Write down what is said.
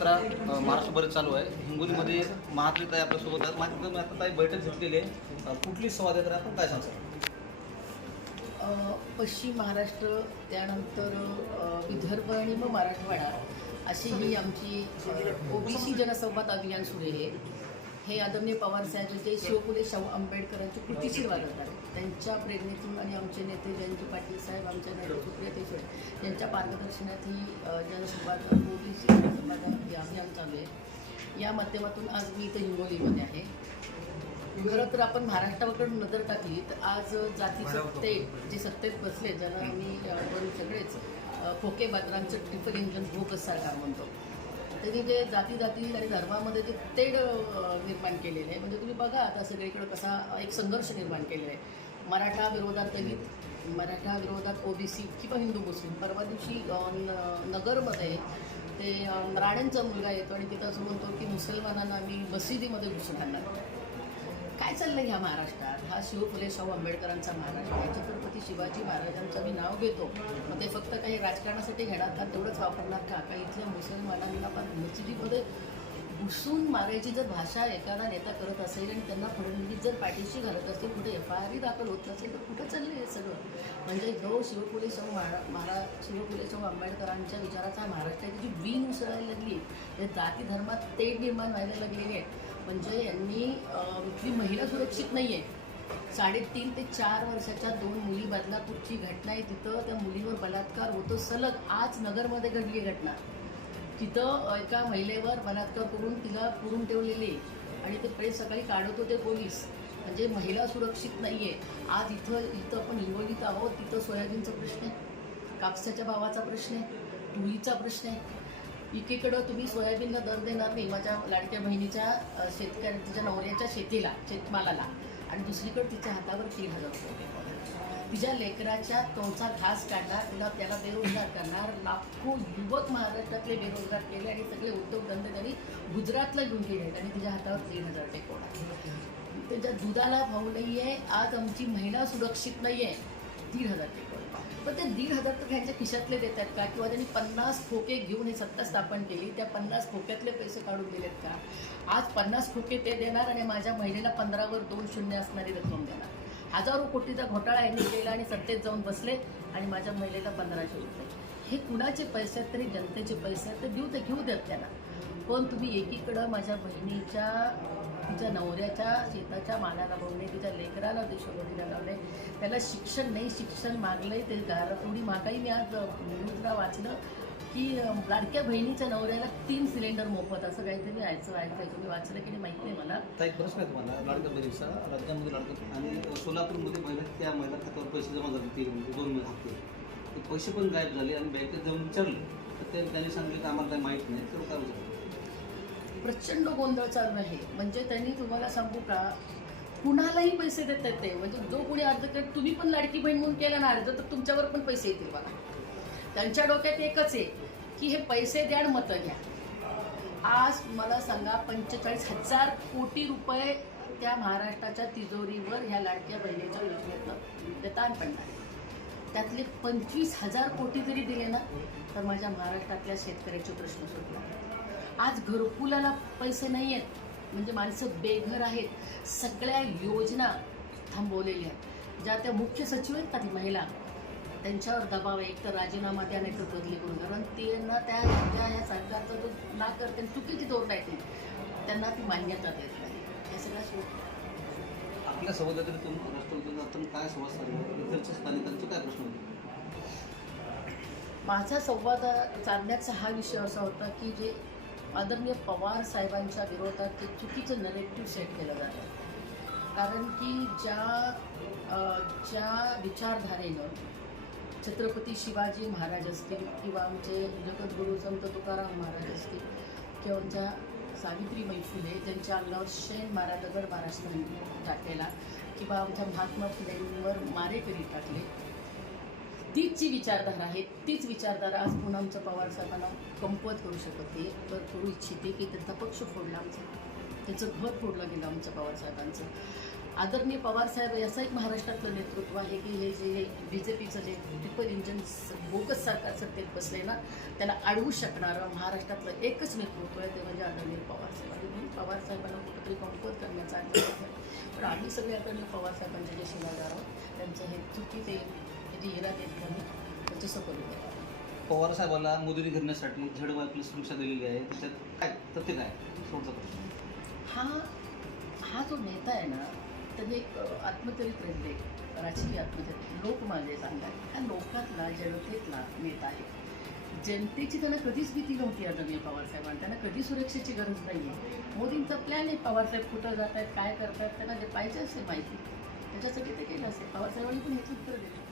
यात्रा महाराष्ट्रभर चालू आहे. हिंगोलीमध्ये महात्री ताई आपल्यासोबत आहेत. महात्री ताई, आता ताई बैठक घेतलेली आहे. कुठली संवाद आहे? आपण काय सांगतो पश्चिम महाराष्ट्र त्यानंतर विदर्भ आणि मग मराठवाडा अशी ही आमची ओबीसी जनसंवाद अभियान सुरू आहे. हे आदरणीय पवार साहेब जे शिवपुले शाहू आंबेडकरांचे कृतीशील वादक आहेत. त्यांच्या प्रेरणेतून आणि आमचे नेते जयंत पाटील साहेब आमच्या नेते सुप्रिया तेसोड यांच्या मार्गदर्शनात ही जनसंवाद ओबीसी जनसंवाद हे अभियान चालू आहे. या माध्यमातून आज मी इथे हिंगोलीमध्ये आहे. खरं तर आपण महाराष्ट्राकडे नजर टाकली तर आज जातीचं ते जे सत्तेत बसले ज्याला आम्ही सगळेच खोके बादरांचं ट्रिपल इंजन भूकच सरकार म्हणतो. त्यांनी जे जाती जाती आणि धर्मामध्ये जे तेढ निर्माण केलेलं आहे. म्हणजे तुम्ही बघा आता सगळीकडे कसा एक संघर्ष निर्माण केलेला आहे. मराठा विरोधात दलित मराठा विरोधात ओबीसी किंवा हिंदू मुस्लिम परवा दिवशी नगरमध्ये ते राणेंचा राण्यांचा मुलगा येतो आणि तिथं असं म्हणतो की मुसलमानांना आम्ही मशिदीमध्ये घुसून आणणार. काय चाललं ह्या महाराष्ट्रात? हा शिव फुले शाहू आंबेडकरांचा महाराष्ट्र. आहे छत्रपती शिवाजी महाराजांचं मी नाव घेतो. मग ते फक्त काही राजकारणासाठी घेणार का? तेवढंच वापरणार का? का इथल्या मुसलमानांना पण मशिदीमध्ये घुसून मारायची जर भाषा एखादा नेता करत असेल आणि त्यांना फडणवीस जर पाठीशी घालत असतील कुठे एफ आय आरही दाखल होत नसेल तर कुठं चाललं हे सगळं? म्हणजे जो शिवपुले शाहू महारा महारा शिवफुले शाहू आंबेडकरांच्या विचाराचा महाराष्ट्राची जी वीण उसळायला लागली हे जाती धर्मात ते निर्माण व्हायला लागलेली आहे म्हणजे यांनी अं, इथली महिला सुरक्षित नाही आहे साडेतीन ते चार वर्षाच्या दोन मुली बदलापूरची घटना आहे. तिथं त्या मुलीवर बलात्कार होतो. सलग आज नगरमध्ये घडली घटना. तिथं एका महिलेवर बलात्कार करून तिला पुरून ठेवलेले आणि ते प्रेस सकाळी काढत होते पोलीस. म्हणजे महिला सुरक्षित नाही आहे आज इथं इथं आपण हिंगोलीत आहोत. तिथं सोयाबीनचा प्रश्न आहे. कापसाच्या भावाचा प्रश्न आहे. तुरीचा प्रश्न आहे. एकीकडं तुम्ही सोयाबीनला दर देणार नाही माझ्या लाडक्या बहिणीच्या शेतकऱ्या तिच्या नवऱ्याच्या शेतीला शेतमालाला. आणि दुसरीकडे तिच्या हातावर तीन हजार रुपये तिच्या लेकराच्या तोंचा घास काढणार तिला त्याला बेरोजगार करणार लाखो युवक महाराष्ट्रातले बेरोजगार केले आणि सगळे उद्योगधंदे त्यांनी गुजरातला घेऊन गेले आहेत आणि तिच्या हातावर तीन हजार टेकवणार त्याच्या दुधाला भाव नाही आहे आज आमची महिला सुरक्षित नाही आहे तीन हजार रुपये. पण ते दीड हजार तर त्यांच्या खिशातले देतात का? किंवा त्यांनी पन्नास खोके घेऊन हे सत्ता स्थापन केली त्या पन्नास खोक्यातले पैसे काढून दिलेत का? आज पन्नास खोके ते देणार आणि माझ्या महिलेला पंधरावर दोन शून्य असणारी रक्कम देणार. हजारो कोटीचा घोटाळा यांनी केला आणि सत्तेत जाऊन बसले आणि माझ्या महिलेला पंधराशे रुपये. हे कुणाचे पैसे आहेत? तरी जनतेचे पैसे आहेत. तर देऊ ते घेऊ देत त्यांना. पण तुम्ही एकीकडं माझ्या बहिणीच्या तिच्या नवऱ्याच्या शेताच्या मालाला लावणे तिच्या लेकराला ते देशोगतीला लावले त्याला शिक्षण नाही शिक्षण मागले ते गार थोडी महागाई मी आज न्यूजला वाचलं की लाडक्या बहिणीच्या नवऱ्याला तीन सिलेंडर मोफत असं काहीतरी ऐकलं ऐकायचं तुम्ही वाचलं की नाही माहिती नाही मला. ताई प्रश्न आहे तुम्हाला. लाडक्या बहिणीचा राज्यामध्ये लाडकं आणि सोलापूरमध्ये महिला त्या महिला खात्यावर पैसे जमा झाले तीन दोन हप्ते. ते पैसे पण गायब झाले आणि बँकेत जाऊन विचारलं. तर ते त्यांनी सांगितलं की आम्हाला काही माहीत नाही तर काय विचारलं? प्रचंड गोंधळ चालू आहे. म्हणजे त्यांनी तुम्हाला सांगू का कुणालाही पैसे देत आहेत ते. म्हणजे जो कोणी अर्ज करत तुम्ही पण लाडकी बहीण म्हणून केला ना अर्ज तर तुमच्यावर पण पैसे येतील मला त्यांच्या डोक्यात एकच आहे की हे पैसे द्या आणि मतं घ्या. आज मला सांगा पंचेचाळीस हजार कोटी रुपये त्या महाराष्ट्राच्या तिजोरीवर ह्या लाडक्या बहिणीच्या योजनेतनं ताण पडणार आहे. त्यातले पंचवीस हजार कोटी जरी दिले ना तर माझ्या महाराष्ट्रातल्या शेतकऱ्याचे प्रश्न सुटणार आज घरकुलाला पैसे नाही आहेत म्हणजे माणसं बेघर आहेत. सगळ्या योजना थांबवलेल्या आहेत. ज्या त्या मुख्य सचिव आहेत का ती महिला? त्यांच्यावर दबाव आहे. एक तर राजीनामा द्या नाही तर बदली करून कारण त्यांना त्या त्या या सरकारचा जो ना करते चुकीची धोरण आहे ती त्यांना ती मान्यता देत नाही. हे सगळं सुट आपल्या राष्ट्रवादीतून आपण काय संवाद साधला इकडच्या स्थानिकांचे काय प्रश्न होते? माझा संवाद साधण्याचा हा विषय असा होता की जे आदरणीय पवार साहेबांच्या विरोधात ते चुकीचं नरेटिव्ह सेट केलं जातं. कारण की ज्या ज्या विचारधारेनं छत्रपती शिवाजी महाराज असतील किंवा आमचे जगद्गुरू संत तुकाराम महाराज असतील किंवा आमच्या सावित्रीबाई फुले ज्यांच्या अंगावर शेण मारा दगड महाराष्ट्राने टाकलेला किंवा आमच्या महात्मा फुलेंवर मारेकरी टाकले तीच जी विचारधारा आहे तीच विचारधारा आज पुन्हा पवार साहेबांना कमकुवत करू शकते तर करू इच्छिते की त्यांचा पक्ष फोडला आमचा. त्यांचं घर फोडलं गेलं आमचं पवार साहेबांचं. आदरणीय पवारसाहेब याचं एक महाराष्ट्रातलं नेतृत्व आहे की हे जे बी जे पीचं जे ट्रिपल इंजिन बोगस सरकार सत्तेत बसले ना त्याला अडवू शकणारं महाराष्ट्रातलं एकच नेतृत्व आहे ते म्हणजे आदरणीय पवारसाहेब आणि म्हणून पवारसाहेबांना कुठेतरी कमकुवत करण्याचा अधिकार आहे. पण आम्ही सगळे आदरणीय पवारसाहेबांच्या जे शिलागार आहोत त्यांचं हे चुकी ते जे इरा देत नाही त्याचे सपोर्ट करतात पवार साहेबाला मोदरी करण्यासाठी झड वायपली सुरक्षा दिलेली आहे. त्याच्यात काय? तथ्य काय? शेवटचा प्रश्न हा हा जो नेता आहे ना त्याने एक आत्मचरित्र लिहिले राजकीय आत्मचरित्र लोकमान्य चांगला आहे हा लोकातला जनतेतला नेता आहे. जनतेची त्यांना कधीच भीती नव्हती आदरणीय पवारसाहेबांना त्यांना कधी सुरक्षेची गरज नाही आहे मोदींचा प्लॅन आहे पवारसाहेब कुठं जात आहेत काय करतात त्यांना जे पाहिजे असेल माहिती त्याच्यासाठी ते केलं असेल. पवारसाहेबांनी पण हेच उत्तर दिलं.